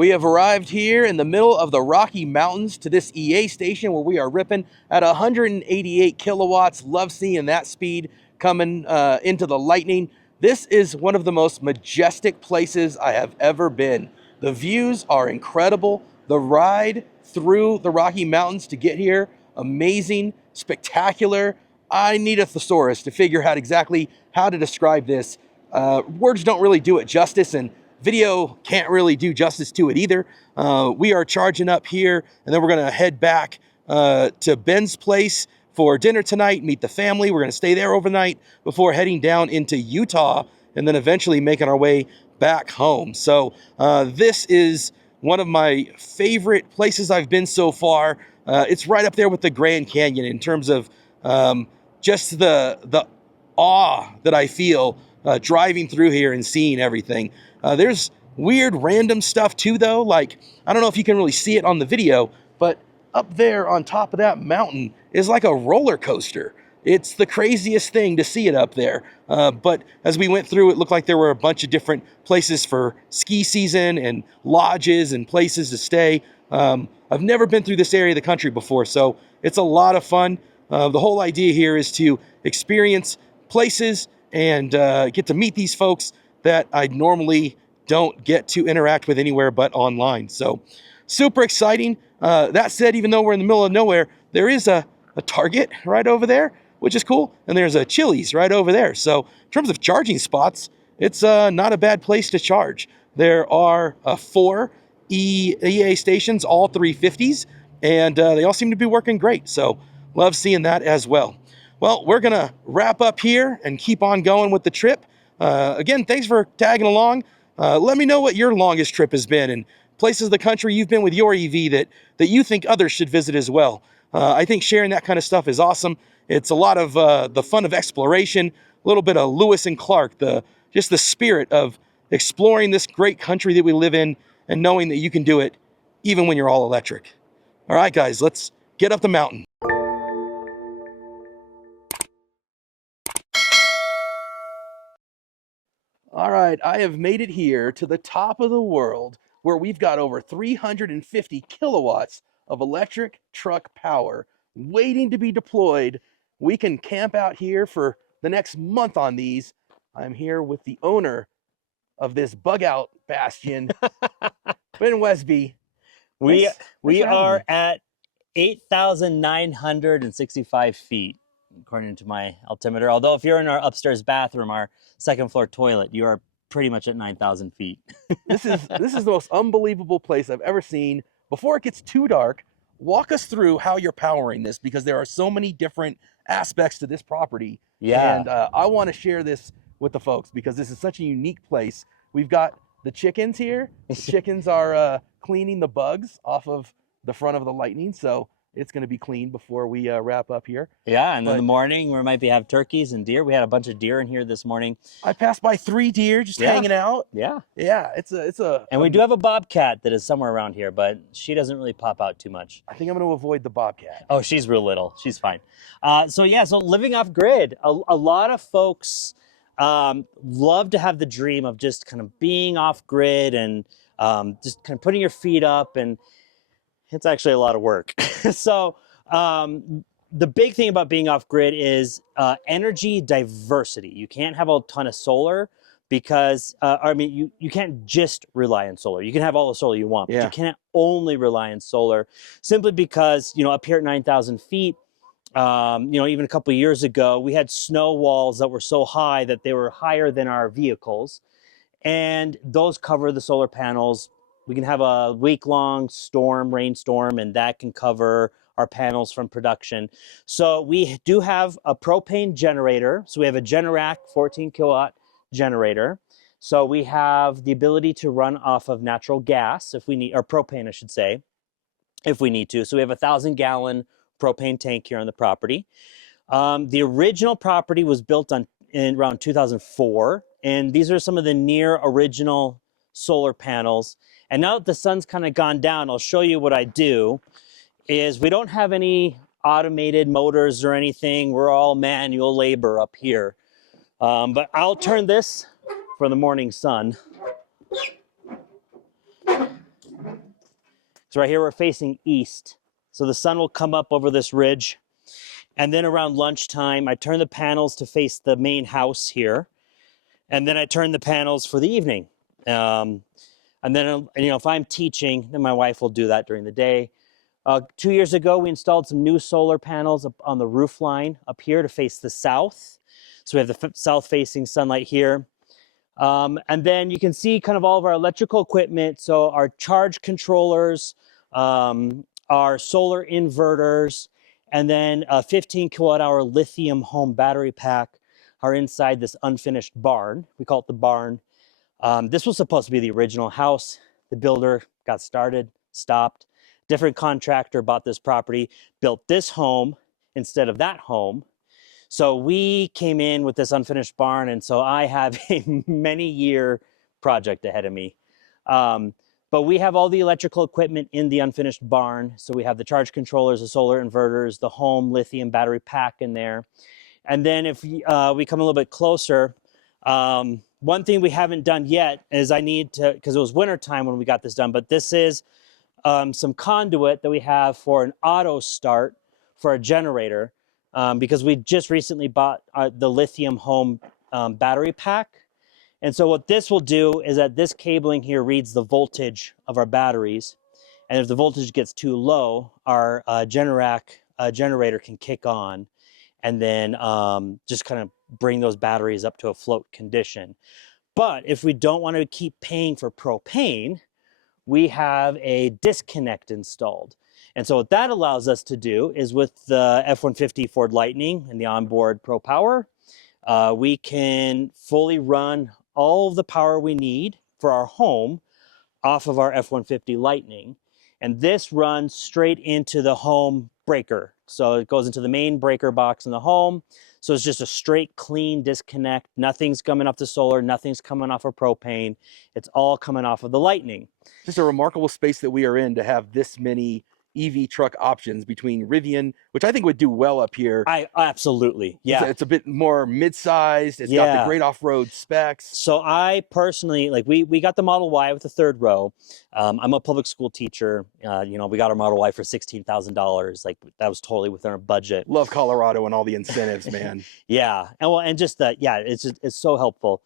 We have arrived here in the middle of the Rocky Mountains to this EA station where we are ripping at 188 kilowatts. Love seeing that speed coming into the lightning. This is one of the most majestic places I have ever been. The views are incredible. The ride through the Rocky Mountains to get here, amazing, spectacular. I need a thesaurus to figure out exactly how to describe this. Words don't really do it justice, and video can't really do justice to it either. We are charging up here, and then we're gonna head back to Ben's place for dinner tonight, meet the family. We're gonna stay there overnight before heading down into Utah, and then eventually making our way back home. So this is one of my favorite places I've been so far. It's right up there with the Grand Canyon in terms of just the awe that I feel driving through here and seeing everything. There's weird random stuff too though, like I don't know if you can really see it on the video, but up there on top of that mountain is like a roller coaster. It's the craziest thing to see it up there. But as we went through, it looked like there were a bunch of different places for ski season and lodges and places to stay. I've never been through this area of the country before, so it's a lot of fun. The whole idea here is to experience places and get to meet these folks that I normally don't get to interact with anywhere but online. So super exciting. That said, even though we're in the middle of nowhere, there is a Target right over there, which is cool. And there's a Chili's right over there. So in terms of charging spots, it's not a bad place to charge. There are 4 EA stations, all 350s, and they all seem to be working great. So love seeing that as well. Well, we're gonna wrap up here and keep on going with the trip. Again, thanks for tagging along. Let me know what your longest trip has been and places of the country you've been with your EV that you think others should visit as well. I think sharing that kind of stuff is awesome. It's a lot of the fun of exploration, a little bit of Lewis and Clark, just the spirit of exploring this great country that we live in and knowing that you can do it even when you're all electric. All right, guys, let's get up the mountain. All right, I have made it here to the top of the world where we've got over 350 kilowatts of electric truck power waiting to be deployed. We can camp out here for the next month on these. I'm here with the owner of this bug out bastion, Ben Westby. We are at 8,965 feet, according to my altimeter. Although if you're in our upstairs bathroom, our second floor toilet, you are pretty much at 9,000 feet. This is the most unbelievable place I've ever seen. Before it gets too dark, walk us through how you're powering this, because there are so many different aspects to this property. Yeah. And I want to share this with the folks because this is such a unique place. We've got the chickens here. The chickens are cleaning the bugs off of the front of the Lightning, so it's going to be clean before we wrap up here. Yeah, and in the morning we might have turkeys and deer. We had a bunch of deer in here this morning. I passed by 3 deer just hanging out. Yeah. It's a. And we do have a bobcat that is somewhere around here, but she doesn't really pop out too much. I think I'm going to avoid the bobcat. Oh, she's real little. She's fine. So living off grid. A lot of folks love to have the dream of just kind of being off grid and just kind of putting your feet up, and it's actually a lot of work. So the big thing about being off grid is energy diversity. You can't have a ton of solar because, you can't just rely on solar. You can have all the solar you want, but you can't only rely on solar simply because, up here at 9,000 feet, even a couple of years ago, we had snow walls that were so high that they were higher than our vehicles. And those cover the solar panels. We can have a week-long rainstorm, and that can cover our panels from production. So we do have a propane generator. So we have a Generac 14 kilowatt generator. So we have the ability to run off of natural gas if we need, or propane, I should say, if we need to. So we have a 1,000-gallon propane tank here on the property. The original property was built in around 2004, and these are some of the near original solar panels. And now that the sun's kind of gone down, I'll show you what I do. Is we don't have any automated motors or anything. We're all manual labor up here. But I'll turn this for the morning sun. So right here we're facing east. So the sun will come up over this ridge. And then around lunchtime, I turn the panels to face the main house here. And then I turn the panels for the evening. And then, if I'm teaching, then my wife will do that during the day. 2 years ago, we installed some new solar panels up on the roof line up here to face the south. So we have the south-facing sunlight here. And then you can see kind of all of our electrical equipment. So our charge controllers, our solar inverters, and then a 15 kilowatt hour lithium home battery pack are inside this unfinished barn. We call it the barn. This was supposed to be the original house. The builder got started, stopped. Different contractor bought this property, built this home instead of that home. So we came in with this unfinished barn, and so I have a many-year project ahead of me. But we have all the electrical equipment in the unfinished barn. So we have the charge controllers, the solar inverters, the home lithium battery pack in there. And then if we come a little bit closer, one thing we haven't done yet is I need to, because it was wintertime when we got this done, but this is some conduit that we have for an auto start for a generator, because we just recently bought the lithium home battery pack. And so what this will do is that this cabling here reads the voltage of our batteries. And if the voltage gets too low, our generator can kick on and then just kind of bring those batteries up to a float condition. But if we don't want to keep paying for propane, we have a disconnect installed. And so what that allows us to do is with the F-150 Ford Lightning and the Onboard Pro Power, we can fully run all of the power we need for our home off of our F-150 Lightning. And this runs straight into the home breaker. So it goes into the main breaker box in the home. So it's just a straight, clean disconnect. Nothing's coming off the solar. Nothing's coming off of propane. It's all coming off of the Lightning. Just a remarkable space that we are in to have this many EV truck options between Rivian, which I think would do well up here. Absolutely, yeah. It's a bit more mid-sized. It's got the great off-road specs. So I personally, like, we got the Model Y with the third row. I'm a public school teacher. We got our Model Y for $16,000. Like, that was totally within our budget. Love Colorado and all the incentives, man. Yeah, and just that, it's so helpful.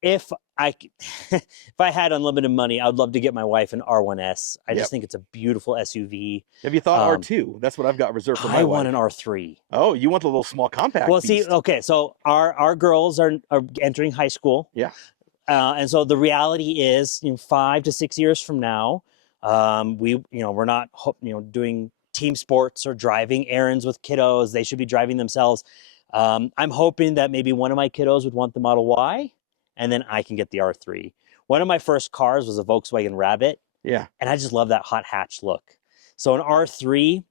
If I had unlimited money, I would love to get my wife an R1S. I just think it's a beautiful SUV. Have you thought R2? That's what I've got reserved for my wife. I want an R3. Oh, you want the little small compact Well, beast. see, okay, so our girls are entering high school. Yeah. And so the reality is, 5 to 6 years from now, we're not, doing team sports or driving errands with kiddos. They should be driving themselves. I'm hoping that maybe one of my kiddos would want the Model Y, and then I can get the R3. One of my first cars was a Volkswagen Rabbit. Yeah. And I just love that hot hatch look. So an R3,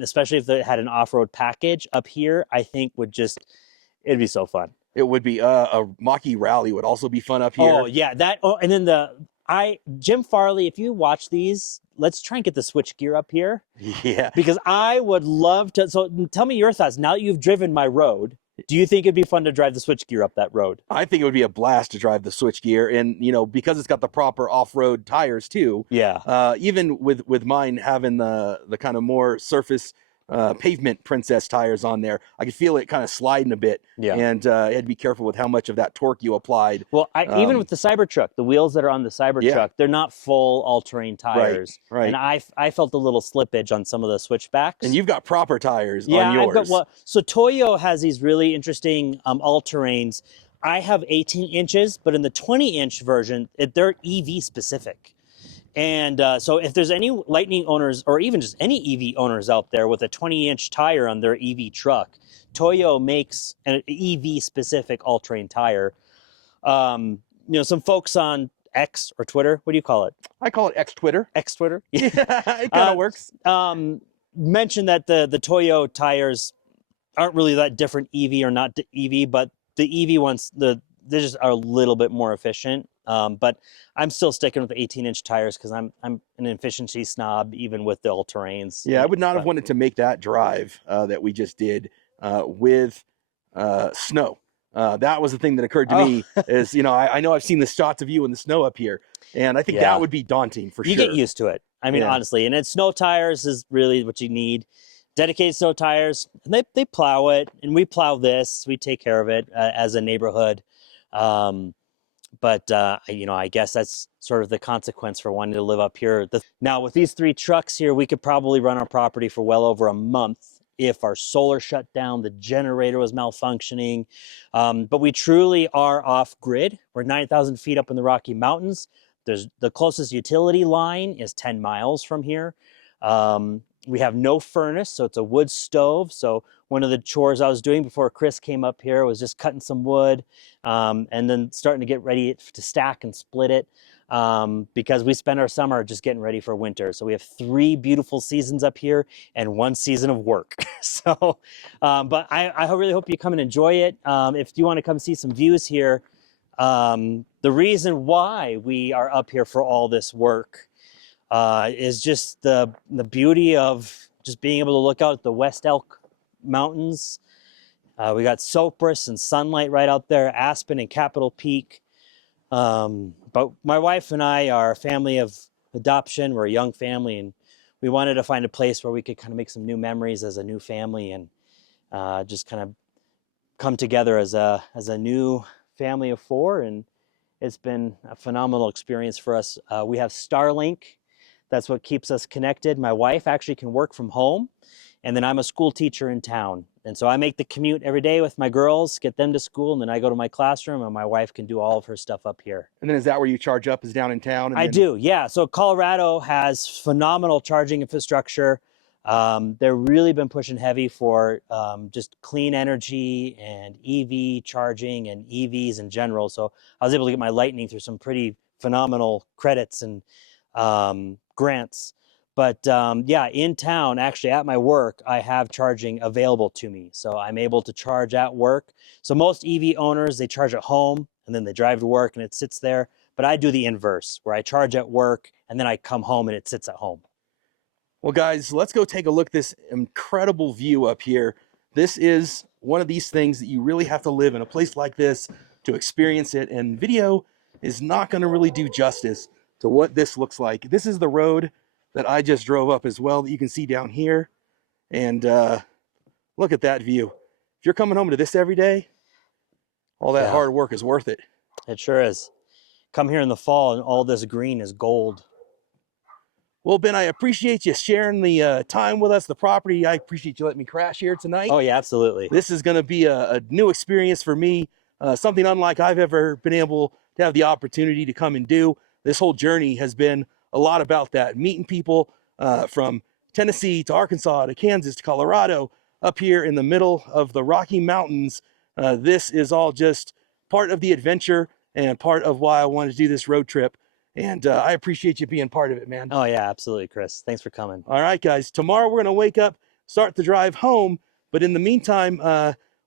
especially if it had an off-road package up here, I think it'd be so fun. It would be a Mach-E Rally would also be fun up here. Oh yeah, and then Jim Farley, if you watch these, let's try and get the switch gear up here. Yeah. Because I would love to. So tell me your thoughts. Now that you've driven my road, do you think it'd be fun to drive the switch gear up that road? I think it would be a blast to drive the switch gear, and because it's got the proper off-road tires too. Yeah. Even with mine having the kind of more surface pavement princess tires on there, I could feel it kind of sliding a bit. Yeah. And you had to be careful with how much of that torque you applied. Well, even with the Cybertruck, the wheels that are on the Cybertruck, they're not full all-terrain tires. Right. And I felt a little slippage on some of the switchbacks. And you've got proper tires on yours. So Toyo has these really interesting all-terrains. I have 18 inches, but in the 20-inch version, they're EV specific. And so if there's any Lightning owners or even just any EV owners out there with a 20-inch tire on their EV truck, Toyo makes an EV-specific all-terrain tire. Some folks on X or Twitter, what do you call it? I call it X-Twitter. X-Twitter? Yeah, it kind of works. Mentioned that the Toyo tires aren't really that different EV or not EV, but the EV ones, they just are a little bit more efficient. But I'm still sticking with the 18-inch tires because I'm an efficiency snob, even with the all-terrains. Yeah, I would not have wanted to make that drive that we just did with snow. That was the thing that occurred to Oh. me is, you know, I know I've seen the shots of you in the snow up here, and I think that Yeah. would be daunting for You sure. get used to it. I mean, Yeah. honestly, and it's snow tires is really what you need. Dedicated snow tires, and they plow it, and we plow this. We take care of it as a neighborhood. But you know, I guess that's sort of the consequence for wanting to live up here. Now, with these 3 trucks here, we could probably run our property for well over a month if our solar shut down, the generator was malfunctioning. But we truly are off grid. We're 9,000 feet up in the Rocky Mountains. The closest utility line is 10 miles from here. We have no furnace, so it's a wood stove. So one of the chores I was doing before Chris came up here was just cutting some wood, and then starting to get ready to stack and split it, because we spend our summer just getting ready for winter. So we have 3 beautiful seasons up here and 1 season of work. So, but I really hope you come and enjoy it. If you want to come see some views here, the reason why we are up here for all this work is just the beauty of just being able to look out at the West Elk Mountains. We got Cypress and Sunlight right out there, Aspen and Capitol Peak. But my wife and I are a family of adoption. We're a young family, and we wanted to find a place where we could kind of make some new memories as a new family, and just kind of come together as a new family of 4. And it's been a phenomenal experience for us. We have Starlink. That's what keeps us connected. My wife actually can work from home, and then I'm a school teacher in town. And so I make the commute every day with my girls, get them to school, and then I go to my classroom, and my wife can do all of her stuff up here. And then is that where you charge up, is down in town? And I then... do, yeah. So Colorado has phenomenal charging infrastructure. They've really been pushing heavy for just clean energy and EV charging and EVs in general. So I was able to get my Lightning through some pretty phenomenal credits and grants. But yeah, in town, actually at my work, I have charging available to me. So I'm able to charge at work. So most EV owners, they charge at home and then they drive to work and it sits there. But I do the inverse, where I charge at work and then I come home and it sits at home. Well, guys, let's go take a look at this incredible view up here. This is one of these things that you really have to live in a place like this to experience it, and video is not going to really do justice to what this looks like. This is the road that I just drove up as well that you can see down here, and look at that view. If you're coming home to this every day, all that hard work is worth it. It sure is. Come here in the fall and all this green is gold. Well, Ben, I appreciate you sharing the time with us, the property. I appreciate you letting me crash here tonight. Oh, yeah, absolutely. This is going to be a new experience for me, something unlike I've ever been able to have the opportunity to come and do. This whole journey has been a lot about that, meeting people from Tennessee to Arkansas to Kansas to Colorado, up here in the middle of the Rocky Mountains. This is all just part of the adventure and part of why I wanted to do this road trip. And I appreciate you being part of it, man. Oh, yeah, absolutely, Chris. Thanks for coming. All right, guys. Tomorrow we're going to wake up, start the drive home. But in the meantime,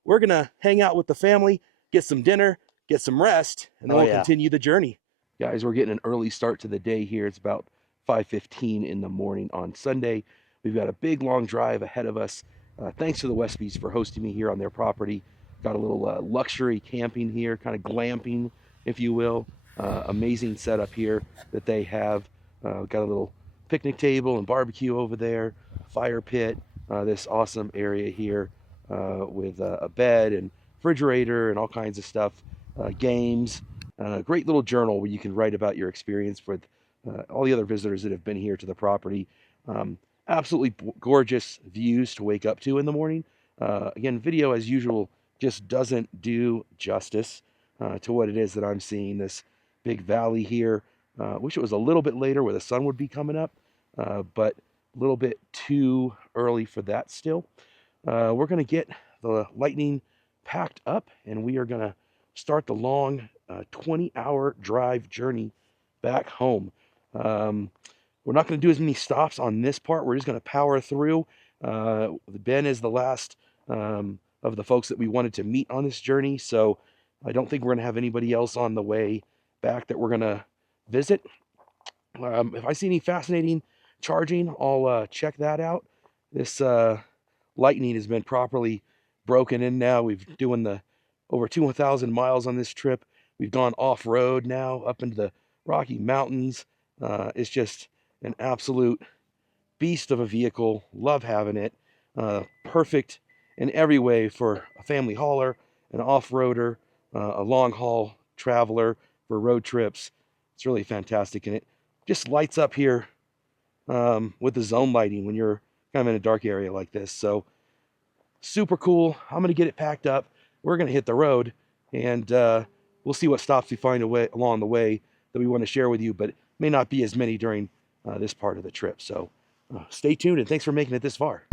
we're going to hang out with the family, get some dinner, get some rest, and then we'll continue the journey. Guys, we're getting an early start to the day here. It's about 5:15 in the morning on Sunday. We've got a big, long drive ahead of us. Thanks to the Westbys for hosting me here on their property. Got a little luxury camping here, kind of glamping, if you will. Amazing setup here that they have. Got a little picnic table and barbecue over there, fire pit, this awesome area here with a bed and refrigerator and all kinds of stuff, games, great little journal where you can write about your experience with all the other visitors that have been here to the property. Absolutely gorgeous views to wake up to in the morning. Again, video as usual just doesn't do justice to what it is that I'm seeing. This big valley here. Wish it was a little bit later where the sun would be coming up, but a little bit too early for that still. We're going to get the Lightning packed up and we are going to start the long 20-hour drive journey back home. We're not going to do as many stops on this part. We're just going to power through. Ben is the last of the folks that we wanted to meet on this journey, so I don't think we're going to have anybody else on the way back that we're going to visit. If I see any fascinating charging, I'll check that out. This Lightning has been properly broken in now. We've doing the over 2,000 miles on this trip. We've gone off-road now up into the Rocky Mountains. It's just an absolute beast of a vehicle. Love having it. Perfect in every way for a family hauler, an off-roader, a long-haul traveler for road trips. It's really fantastic, and it just lights up here with the zone lighting when you're kind of in a dark area like this. So super cool. I'm going to get it packed up. We're going to hit the road, and we'll see what stops we find along the way that we want to share with you, but it may not be as many during this part of the trip. So stay tuned, and thanks for making it this far.